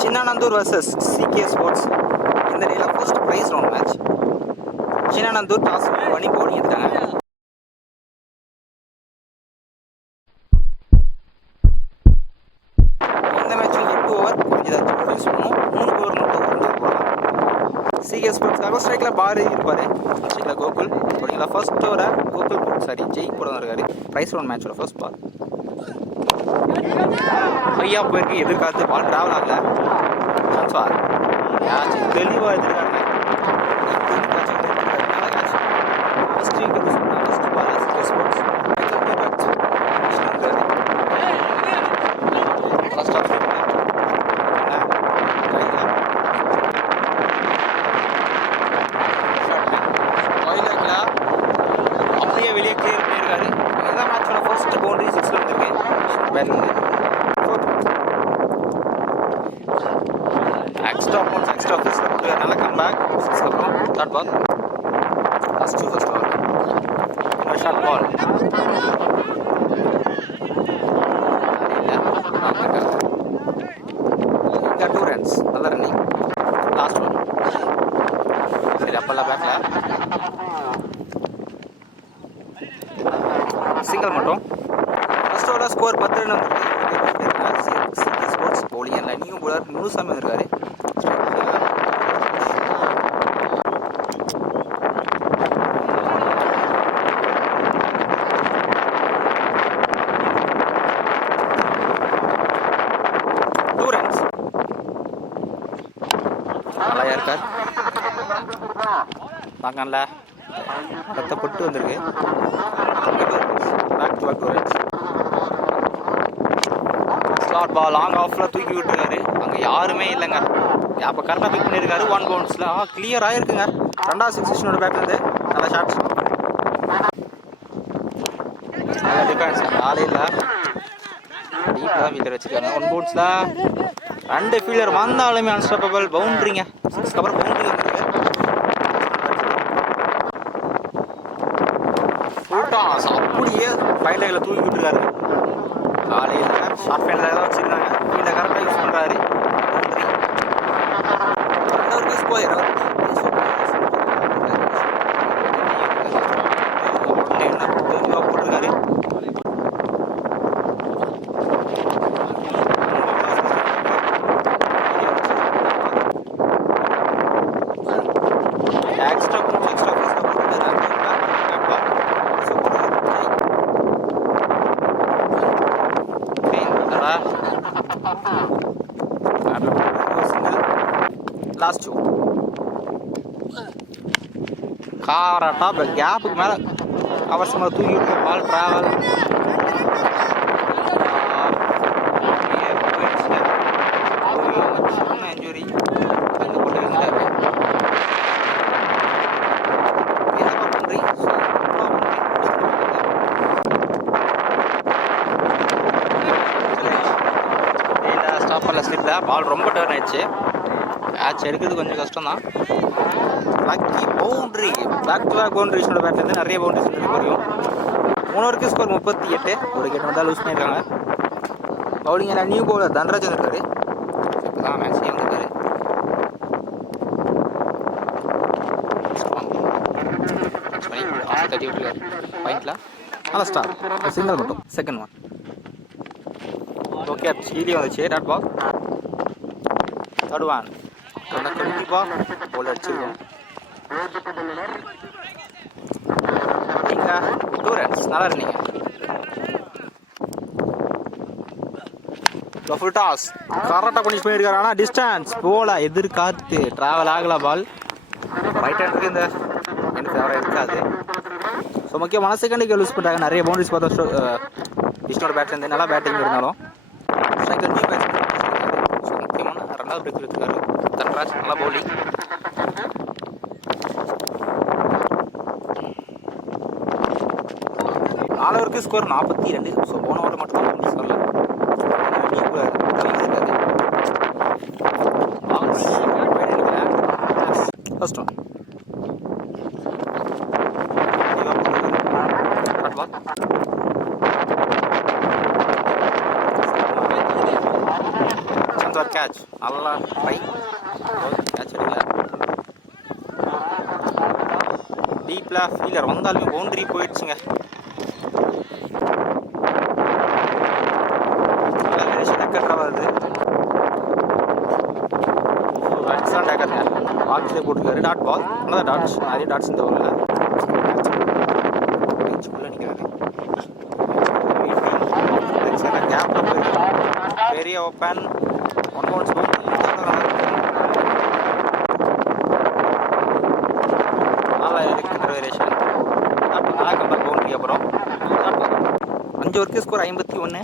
சின்னநந்தூர் versus சிகே sports. இந்த டேயில் first prize round match. Chinnanandur toss பண்ணி பவுலிங் எடுத்தாங்க. இந்த மேட்ச்சில் 8 ஓவர் குறைஞ்சதாக யூஸ் பண்ணணும். 3 ஓவர் மட்டும் போடலாம். சிகே ஸ்போர்ட்ஸ்க்காக ஸ்ட்ரைக்கில் பாரு இருப்பார். ஸ்ட்ரைக்கில் கோகுல் போட்டிங்களா. ஃபர்ஸ்ட் ஓவரை கோகுல் ஜெய் போட இருக்காரு. ப்ரைஸ் ரவுண்ட் மேட்சோட ஃபர்ஸ்ட் பால் ஹையா போயிருக்கு. எதிர்காலத்து பால் ட்ராவல் ஆகல. சான்ஸ்வார் கேட்ச் தெளிவாக எடுத்துருக்காங்க. அப்படியே வெளியே கிளியர் பண்ணியிருக்காரு. இதுதான் மேட்சோட ஃபர்ஸ்ட் பவுண்டரி 6 வந்துருக்கு. பேட்லேருந்து எக்ஸ்ட்ரா ஃபீஸில் நல்ல கம்பேக். 6 அப்புறம் short ball. First over short ball இங்கே 2 ரன்ஸ். நல்ல ரன்னிங். லாஸ்ட் ஒன் சரி அப்பெல்லாம் பேக்கில் சிங்கிள் மட்டும். ஃபர்ஸ்ட் ஓவரில் ஸ்கோர் 10 ரன் சிகே ஸ்போர்ட்ஸ். பவுலிங் இல்லை நியூ பவுலர் முனுசாமி இருக்காரு. நல்லா இருக்கார். பார்க்கல கத்தப்பட்டு வந்திருக்கு. ஸ்லாட் பால் லாங் ஆஃபில் தூக்கி விட்டுருக்காரு. அங்கே யாருமே இல்லைங்க. அப்போ கரெக்டாக பிக் பண்ணியிருக்காரு. 1 பவுன்ஸில் கிளியர் ஆகிருக்குங்க. 2வது சிக்ஸனோட பேட்லேருந்து நல்ல ஷாட்ஸ். டிஃபென்ஸ் ஆலையில் டீப்பாக தான் வீட்டர் வச்சுருக்காங்க. 1 பவுன்ஸில் 2 ஃபீல்டர் வந்தாலுமே அன்ஸ்டாப்பபிள். பவுண்ட்ரிங்க. 6 அப்புறம் பவுண்ட்ரி வந்துருக்கு. ஃபுல்டாஸ் அப்படியே ஃபைனலில் தூக்கி விட்டுருக்காரு. காலையில் ஷார்ட் ஃபைனலில் தான் வச்சுருக்காங்க. ஃபீல்டை கரெக்டாக யூஸ் பண்ணுறாரு. பவுண்ட்ரி 2 பீஸ் போயிடும். தெளிவாக போட்டிருக்காரு. லாஸ்ட் காராட்டா கேப்புக்கு மேலே அவசரமாக தூக்கி விட்டு பால் ட்ராவல் இன்ஜுரி ஸ்டாப்பரில் ஸ்லிப்பில் பால் ரொம்ப டர்ன் ஆயிடுச்சு. கேட்ச் எடுக்கிறது கொஞ்சம் கஷ்டம் தான். Lucky boundary. Back to back பவுண்ட்ரிஸோட பேட்லேருந்து நிறைய பவுண்ட்ரிஸ் வந்து வரையும். 3 ஓவருக்கு ஸ்கோர் 38. ஒரு விக்கெட் வந்தால் லூஸ் பண்ணியிருக்காங்க. பவுலிங் எல்லாம் நியூ பவுலர் தன்ராஜ் வந்துருக்காரு. இப்போ தான் மேட்ச்சே வந்துருக்காரு. தட்டி விட்டுருக்காரு பாயிண்ட்ல. நல்லா ஸ்டார். சிங்கிள் மட்டும். Second one okay. சீலி வந்துச்சு. டாட் பால். தேர்ட் ஒன் கண்டிப்பாக போல் அடிச்சிருக்கோம். நீங்கள் 2 ரன்ஸ் நல்லா இருந்தீங்க. ஃபுல் டாஸ் கரெக்டாக பனிஷ் பண்ணியிருக்காரு. ஆனால் டிஸ்டன்ஸ் போல எதிர்காத்து ட்ராவல் ஆகல. பால் ரைட் ஹேண்டுக்கு இந்த ஃபேவராக இருக்காது. ஸோ முக்கியமான செகண்டுக்கு யூஸ் பண்ணுறாங்க. நிறைய பவுண்டரிஸ் பார்த்தோம். டிஸ்டனோட பேட்லேருந்து நல்லா பேட்டிங் இருந்தாலும் ஸ்ட்ரைக்கில் நியூ பேட்ஸ்மேன். ஸோ முக்கியமான 2வது பிரேக் எடுத்துக்காரு தன்ராஜ். நல்லா பவுலிங். நாலு ஸ்கோர் 42. ஸோ போன ஓவர் மட்டும் தான் பவுண்டரிஸ் வரல. ஃபர்ஸ்ட் ஒன் கேட்ச் நல்லா ட்ரை கேட்ச் எடுக்கல. டீப்ல ஃபீலர் வந்தாலுமே பவுண்டரி போயிடுச்சுங்க. வருது பாக்ஸ்லேயே போட்டுருக்காரு. டாட் பால் நல்லா டாட்ஸ், நிறைய டாட்ஸ் இந்த ஊரில் நிற்கிறாரு. கேப்பில் போயிருக்காரு. பெரிய ஓப்பன் ஒன் பவுன்ஸ் நல்லா இருக்கு வேரியேஷன். நல்லா கம்பேக் பவுண்டரி. அப்புறம் 5 ஓவருக்கு ஸ்கோர் 51.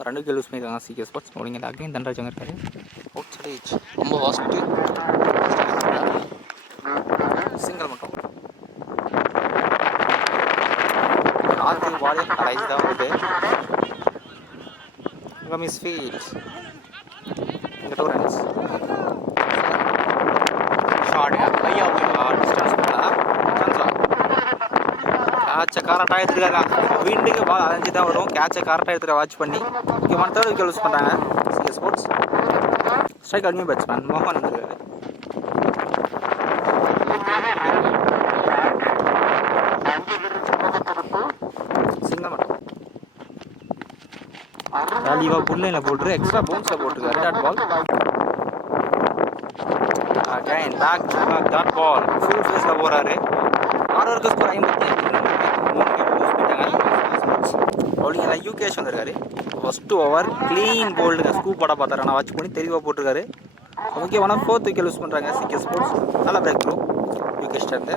2 விக்கெட் லூஸ் பண்ணியிருக்காங்க சிகே ஸ்போர்ட்ஸ். பவுலிங் அகைன் தன்ராஜ் அங்கே இருக்காரு. அவுட் சைட் ரொம்ப வாஸ்ட்டு சிங்கிள் மட்டும். ஆர்த்தி பால் ரைஸ் தான் வருது. இங்கே மிஸ் ஃபீல்ட். இங்கே 2 ரன்ஸ் ஷார்ட் ஐயா டிஸ்டன்ஸ் பண்ணலாம். கேட்சை கரெக்டாக எடுத்துருக்காங்க. வீண்டுக்கு பால் அலைஞ்சி தான் வரும். கேட்சை கரெக்டாக எடுத்துக்க வாட்ச் பண்ணி முக்கியமான 3rd விக்கெட் லூஸ் பண்ணுறாங்க CK sports. Strike out new batsman மோகன் வந்துருக்காரு. சிங்கம் மட்டும் வேல்யூவாக புல்லைனில் போட்டு எக்ஸ்ட்ரா பவுன்ஸில் போட்டுருக்காரு. Dot ball again back dot ball full ஃபேஸில் போகிறாரு. 6 ஓவருக்கு ஸ்கோர் 53. 3 விக்கெட் லூஸ் பண்ணிட்டாங்க. பவுலிங் எல்லாம் யூகேஷ் வந்திருக்காரு. ஃபர்ஸ்ட் ஓவர் க்ளீன் போல்டுங்க. ஸ்கூப் படம் பார்த்தாரு. நான் வாட்ச் பண்ணி தெளிவாக போட்டிருக்காரு. முக்கியமான 4th விக்கெட் லூஸ் பண்ணுறாங்க சிகே ஸ்போர்ட்ஸ். நல்லா பிரேக் த்ரூ யூகேஷ் இருந்து.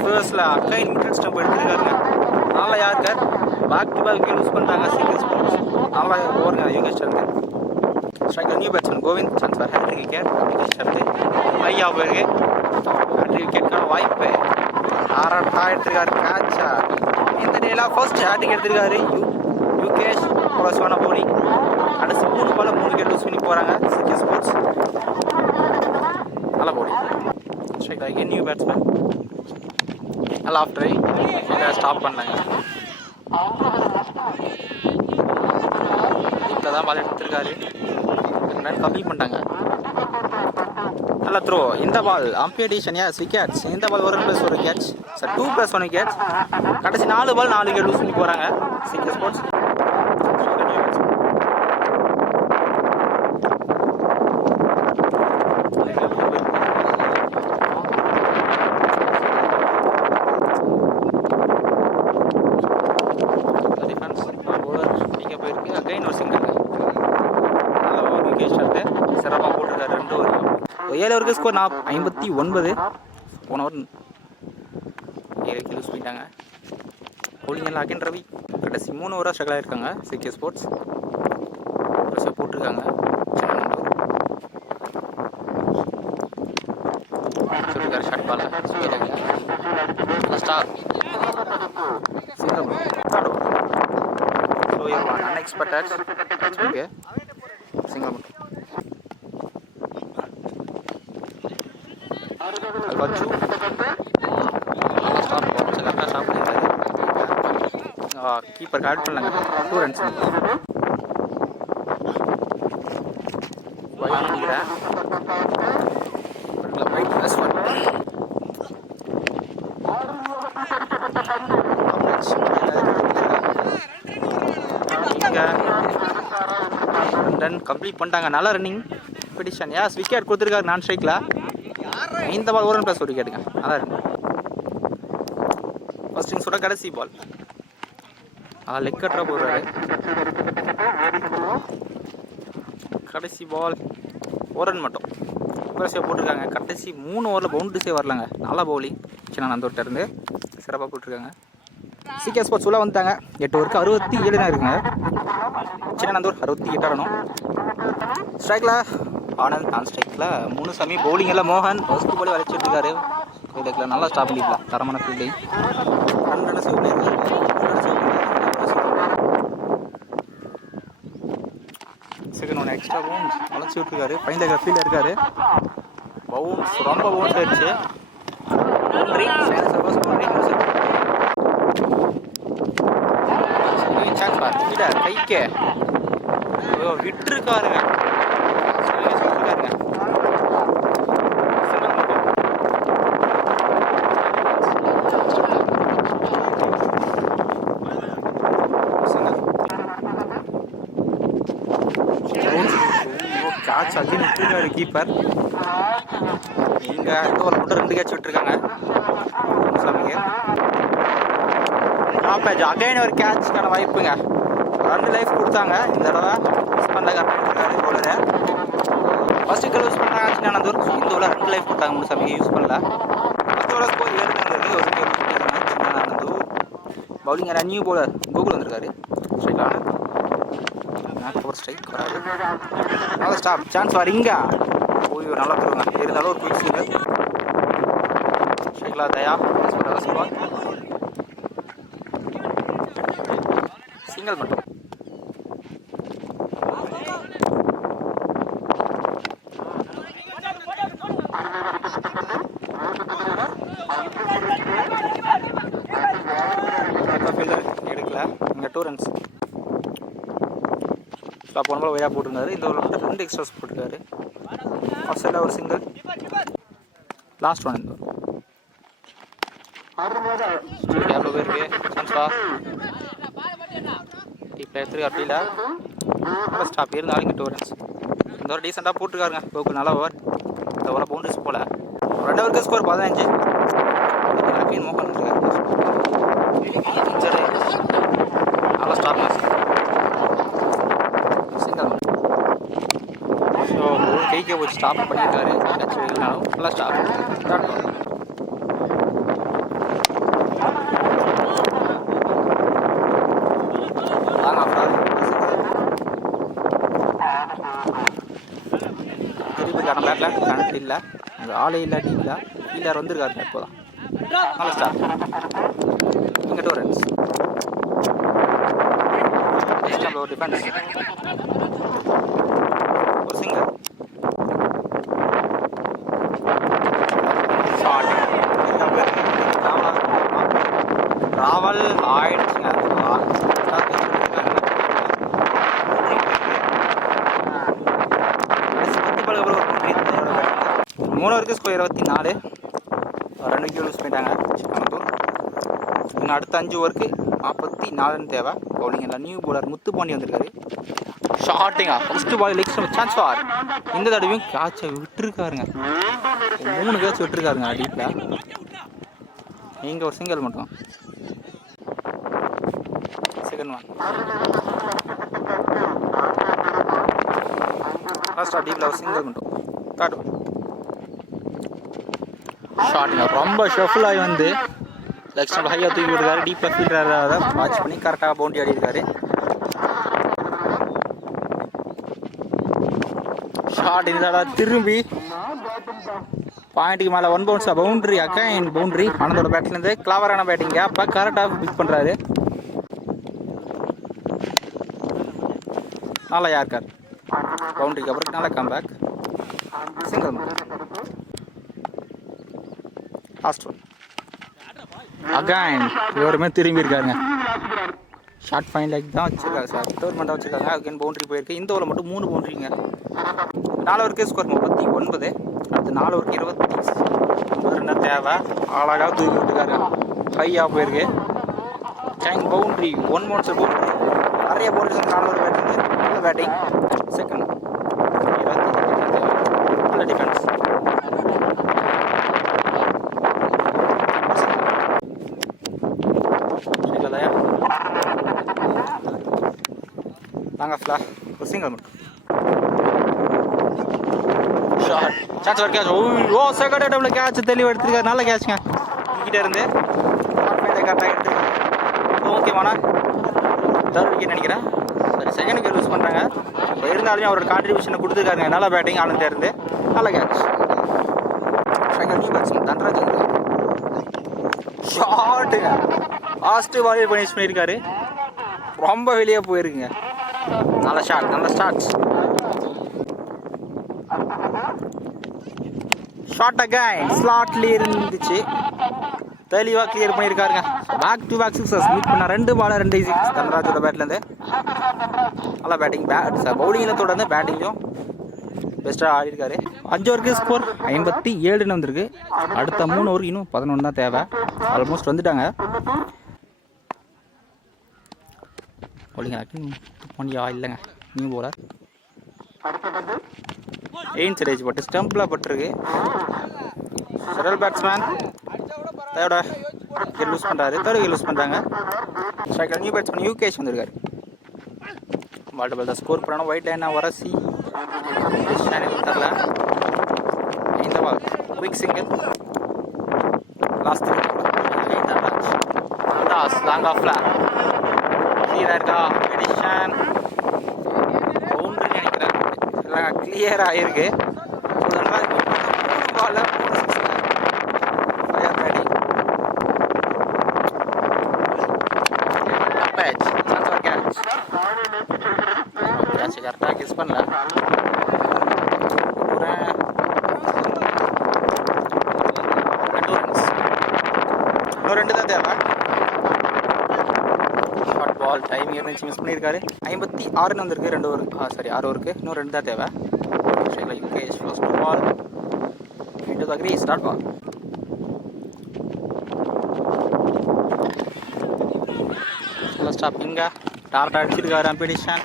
ஃபர்ஸ்டில் அகைன் மிடில் ஸ்டம்ப் எடுத்துருக்காருங்க. நல்லா யாருக்கார் back to back wicket loose பண்ணுறாங்க சிகே ஸ்போர்ட்ஸ். நல்லா ஓவருங்க யூகேஷ் இருந்து. Striker new batsman Govind chance for hattrick wicket. Yugesh இருந்து ஐயா போயிருக்கு. ஹேட்ரிக் விக்கெட்டுக்கான வாய்ப்பு கரெக்டாக எடுத்துருக்காரு. கேட்சா இந்த டேலாம் ஃபர்ஸ்ட் ஹேட்ரிக் எடுத்துருக்காரு யூகேஷ். ப்ளஸ்வான பவுலிங். கடைசி 3 பால் 3 விக்கெட் லூஸ் பண்ணி போகிறாங்க சிகே ஸ்போர்ட்ஸ். நல்ல bowling. Strike again new batsman. நல்லா ஆஃப் ட்ரை ஸ்டாப் பண்ணாங்க. வீட்டில் தான் பால் எடுத்துருக்காரு. 2 ரன் கம்மி பண்ணிட்டாங்க. நல்ல த்ரோ. இந்த பால் அம்பியடிஷன் யாஸ் விக்கெட்ஸ். இந்த பால் 1 ரன் + 1 கேட்ச். Sir 2+1 wickets. கடைசி 4 பால் 4 விக்கெட் லூஸ் பண்ணி போகிறாங்க சிகே ஸ்போர்ட்ஸ். அகைன் ஒரு சிங்கிள். நல்ல ஓவர் விக்கெட் ஷாட்டு சிறப்பாக போட்டிருக்காரு. 2 ஓவர் 7 ஓவருக்கு ஸ்கோர் 59. போன ஓவர் 7 விக்கெட் லூஸ் பண்ணிட்டாங்க. பவுலிங் எல்லாம் அகைன் ரவி. கடைசி 3 ஓவராக ஸ்ட்ரகிள் ஆகிருக்காங்க சிகே ஸ்போர்ட்ஸ். ப்ரெஷர் போட்டிருக்காங்க. சொல்லிருக்காரு ஷார்ட் பால் ஸ்டார் சிங்கம். ஸோ அன்எக்ஸ்பெக்டட் ஓகே சிங்கம் மட்டும். வச்சு கரெக்டாக ஸ்டாப் பண்ணிட்டாரு. கீப்பர் ஆட் பண்ணாங்க. 2 ரன்ஸ் நினைக்கிறேன். ரன் கம்ப்ளீட் பண்ணிட்டாங்க. நல்ல ரன்னிங் பிடிஷன். யாஸ் விக்கெட் கொடுத்துருக்காரு நான் ஸ்ட்ரைக்கில். இந்த பால் 1 ரன் + 1 விக்கெட்டுங்க. நல்லா இருக்கு. ஃபர்ஸ்ட் இன்னிங்ஸோட கடைசி பால். லெக் கட்டராக போடுறாரு. கடைசி பால் 1 ரன் மட்டும் ப்ரெஷர் போட்டிருக்காங்க. கடைசி 3 ஓவரில் பவுண்டரிஸே வரலங்க. நல்லா பவுலிங் சின்ன நந்தோட்டிருந்து சிறப்பாக போட்டிருக்காங்க. சிகே ஸ்போர்ட்ஸ் உள்ள வந்துட்டாங்க. 8 ஓவருக்கு 67 தான் இருக்குங்க. சின்ன நந்தூர் 68 ஆடணும். ஸ்ட்ரைக்கில் ஆனந்த். நான் ஸ்ட்ரைக்கில் முனுசாமி. பவுலிங் எல்லாம் மோகன். ஃபர்ஸ்ட் பாலே வளைச்சிட்டு இருக்காரு. இதுல நல்லா ஸ்டாப் பண்ணிக்கலாம். தரமான ஃபீல்டிங். 2 ரன் சேவ் பண்ணியிருக்காரு. செகண்ட் ஒன்று எக்ஸ்ட்ரா பவுன்ஸ் வளைச்சி விட்டுருக்காரு. ஃபைனல் ஃபீல்டில் இருக்காரு. பவுன்ஸ் ரொம்ப பவுன்ஸ் ஆயிடுச்சு. பவுண்டரி சான்ஸ் பார் கைக்கே விட்டுருக்காருங்க. கேட்ச் அதி நிற்கிறாரு கீப்பர். இங்கே ஒரு மட்டும் 2 கேட்ச் விட்டுருக்காங்க. டாப்பேஜ் அகைன் ஒரு கேட்ச்க்கான வாய்ப்புங்க. 2 லைஃப் கொடுத்தாங்க. இந்த தடவை மிஸ் பண்ணல. கரெக்டாக போலரு ஃபர்ஸ்ட் கில் யூஸ் பண்ணாங்க சின்னநந்தூர். இந்த ஊரில் 2 லைஃப் கொடுத்தாங்க. முனுசாமிக்கு யூஸ் பண்ணல. ஃபஸ்ட்டோட ஸ்கோர் 7 இருந்தது. ஒரு விக்கெட் கொடுத்துருக்காங்க சின்னநந்தூர். பவுலிங் நியூ போலர் கூகுள் வந்திருக்காரு. ஸ்ட்ரைக்கான ஒரு ஸ்ட்ரைக் வராது. நல்லா ஸ்டாப் சான்ஸ் வரீங்க. ஓய்வு நல்லா தருவாங்க. இருந்தாலும் ஒரு குயிக் சிங்கர் ஸ்ட்ரைக்லா தயா சிங்கிள் மட்டும். எடுக்கல. இங்கே 2 ரன்ஸ் போன போல வழியாக போட்டிருந்தாரு. இந்த ஒரு 2 எக்ஸ்ட்ராஸ் போட்டிருக்காரு. ஆஃப் சைடில் ஒரு சிங்கிள். லாஸ்ட் ஒன் இந்த எவ்வளோ பேருக்கு சான்ஸ்வா இப்போ எடுத்துருக்கா அப்படில நல்லா ஸ்டாப் இருந்தாலும் இங்கே 2 ரன்ஸ். இந்த ஒரு டீசெண்டாக போட்டிருக்காருங்க. கோகுல் நல்லா ஓவர். இந்த ஓவர பவுண்டரிஸ் போல் 2 ஓவருக்கு ஸ்கோர் 15. அகைன் மோகன் இருக்காரு. நல்லா ஸ்டாப் கைக்கே போச்சு. ஸ்டாப் பண்ணியிருக்காரு. கேட்ச் இல்லைனாலும் நல்லா ஸ்டாப். திருப்பி பேட்டில் கனெக்ட் இல்லை. அங்கே ஆளே இல்லை. டீமில் ஃபீல்டர் வந்துருக்காரு. இப்போதான் நல்லா ஸ்டாப். இங்கே 2 ரன்ஸ். ஒரு டிஃபென்ஸ் ஒரு சிங்கிள். ராவல் ஆயிடுச்சுங்க. 3 ஓவருக்கு ஸ்கோர் 24. 2 விக்கெட் யூஸ் பண்ணிட்டாங்க சின்னமத்தூர். இன்னும் அடுத்த 5 ஓவருக்கு 44 தேவை. பவுலிங் எல்லாம் நியூ போலர் முத்துப்பாண்டி வந்திருக்காரு. ஷார்ட்டிங்கா first ball leg stump chance for. இந்த தடவையும் கேட்சை விட்டுருக்காருங்க. 3 கேட்ச் விட்டுருக்காருங்க டீப்பில். இங்கே ஒரு சிங்கிள் மட்டும். செகண்ட் ஒன் லாஸ்ட்டாக டீப்பில் ஒரு சிங்கிள் மட்டும். தேர்ட் ஒன் ஷார்ட்டிங்கா ரொம்ப ஷஃபிள் ஆகி வந்து லெக் ஸ்டம்ப் ஹையாக தூக்கி விட்டுருக்காரு. டீப்பில் ஃபீல்டர் வாட்ச் பண்ணி கரெக்டாக பவுண்டரி ஆடிருக்காரு. ஷார்ட் இந்த திரும்பி பாயிண்ட்டுக்கு மேலே 1 பவுன்ஸாக பவுண்ட்ரி. Again boundary. ஆனந்தோட பேட்லேருந்து கிளாவரான பேட்டிங்க. அப்போ கரெக்டாக பிக் பண்ணுறாரு. நல்லா யாருக்கார் பவுண்ட்ரிக்கு அப்புறம் நல்லா comeback. Single last one. Again இவருமே திரும்பி இருக்காருங்க. ஷார்ட் ஃபைன் லைக் தான் வச்சுருக்காங்க சார். டோர்மெண்ட்டாக வச்சுருக்காங்க. அகைன் பவுண்ட்ரி போயிருக்கு. இந்த ஓவரில் மட்டும் 3 பவுண்ட்ரிங்க. 4 ஓவருக்கு ஸ்கோர் 39. அடுத்து 4 ஓவருக்கு 20 ரன் தேவை. அழகாக தூக்கி விட்டுருக்காரு. ஹையாக போயிருக்கு. Gang boundary 1 bounce boundary. நிறைய பவுண்டரிஸ் 4 ஓவர் பேட்டிங். நல்ல பேட்டிங். செகண்ட் 20 நல்ல டிஃபென்ஸ். நாங்கள் ஃப்ளாஷ் ஒரு சிங்கிள் மட்டும். ஷார்ட் சான்ஸ் ஒரு கேட்ச். ஓ செகண்ட் டைமில் கேட்ச் தெளிவாக எடுத்துருக்காரு. நல்ல கேட்சுங்க. கிட்டே இருந்து கரெக்டாக எடுத்துருக்காங்க. ஓகேவானா 3rd விக்கெட் நினைக்கிறேன். சரி செகண்ட் விக்கெட் யூஸ் பண்ணுறாங்க. இப்போ இருந்தாலுமே அவரோட கான்ட்ரிபியூஷனை கொடுத்துருக்காருங்க. நல்ல பேட்டிங் ஆனந்தே இருந்து நல்ல catch. Second new batsman Dhanraj ஷார்ட்டுங்க. லாஸ்ட்டு பாலே பனிஷ் பண்ணியிருக்காரு. ரொம்ப வெளியே போயிருக்குங்க. நல்ல ஷாட். நல்ல ஸ்டார்ட்ஸ். ஷார்ட் அகைன் ஸ்லாட்லேயே இருந்துச்சு. தெளிவாக கிளியர் பண்ணியிருக்காருங்க. Back to back sixes meet பண்ண 2 பால் 2 6 தன்ராஜோட பேட்லேருந்து நல்லா பேட்டிங் பவுலிங்கில் தொடர்ந்து பேட்டிங்கும் பெஸ்ட்டாக ஆடிருக்காரு. 5 ஓவருக்கு ஸ்கோர் 57 வந்திருக்கு. அடுத்த 3 ஓவருக்கு இன்னும் 11 தான் தேவை. ஆல்மோஸ்ட் வந்துட்டாங்க. பவுலிங் இல்லைங்க, நியூ போலர் எயின் சரேஜ் பட்டு ஸ்டம்பில் பட்டிருக்கு. செரல் பேட்ஸ்மேன் தேர்ட விக்கெட் லூஸ் பண்ணுறாரு. தேர்ட் விக்கெட் லூஸ் பண்ணுறாங்க. ஸ்ட்ரைக்கில் நியூ பேட்ஸ்மேன் யூகேஷ் வந்திருக்காரு. பால் பால் தான் ஸ்கோர் பண்ணணும். ஒயிட் லைனா வரசி தரல. இந்த பால் குவிக் சிங்கிள். லாஸ்ட் லாங் ஆஃப்ல கிளியராக இருக்கா எடிஷன் பவுண்டரி நினைக்கிறேன். எல்லாம் கிளியர் ஆகிருக்கு. கரெக்டாக கிஸ் பண்ணல. இன்னும் 2 தான் தேவை. ஷார்ட் பால் டைம் இருந்துச்சு, மிஸ் பண்ணியிருக்காரு. 56 வந்திருக்கு. 2 ஓவர் 6 ஓவருக்கு இன்னும் 2 தான் தேவை. Yugesh first ball into the crease. Start ball ஸ்டாப்பிங்க டார்ட் அடிச்சிருக்காரு. அம்பிடிஷன்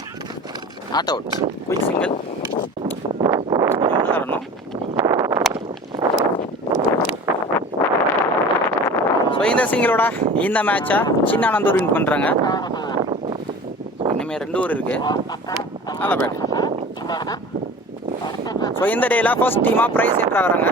நாட் அவுட். Quick single. வரணும். ஸோ இந்த சிங்கிளோட இந்த மேட்சை சின்னானந்தூர் வின் பண்ணுறாங்க. இனிமேல் 2 ஓவர் இருக்குது. நல்ல பேட்டிங். ஸோ இந்த டேயில் ஃபர்ஸ்ட் டீமாக ப்ரைஸ் என்ட்ரு ஆகிறாங்க.